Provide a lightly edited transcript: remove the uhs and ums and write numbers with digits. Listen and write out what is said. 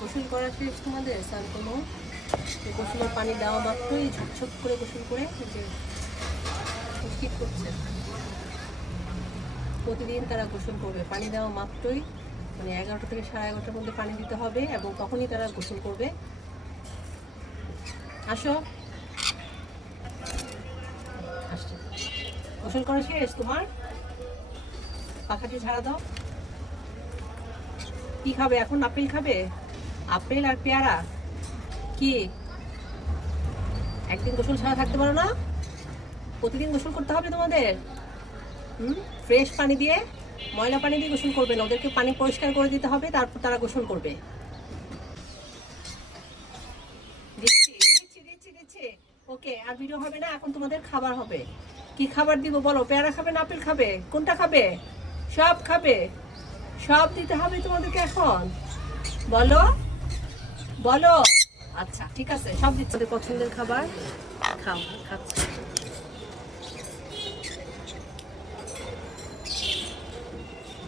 গোসল করা শেষ তোমাদের? স্নান করলো, গোসলের পানি দেওয়া মাত্রই ঝকঝক করে গোসল করে যে ঠিক করছে। প্রতিদিন তারা গোসল করবে, পানি দেওয়া মাত্রই, মানে 11টা থেকে 11:30টার মধ্যে পানি দিতে হবে এবং তখনই তারা গোসল করবে। আসো, আসছে। গোসল করা শেষ তোমার? পাখাটি ঝাড়া দাও। কি খাবে এখন? আপেল খাবে? আপেল আর পেয়ারা? কি একদিন গোসল ছাড়া থাকতে পারো না? প্রতিদিন গোসল করতে হবে তোমাদের। ফ্রেশ পানি দিয়ে, ময়লা পানি দিয়ে গোসল করবে না, ওদেরকে পানি পরিষ্কার করে দিতে হবে, তারপর তারা গোসল করবে। দিচ্ছি দিচ্ছি দিচ্ছি দিচ্ছি। ওকে, আর ভিডিও হবে না, এখন তোমাদের খাবার হবে। কি খাবার দিব বলো? পেয়ারা খাবে না আপেল খাবে? কোনটা খাবে? সব খাবে? সব দিতে হবে তোমাদেরকে এখন? বলো বলো। আচ্ছা ঠিক আছে, সব দিচ্ছে। পছন্দের খাবার খাও, খাচ্ছি।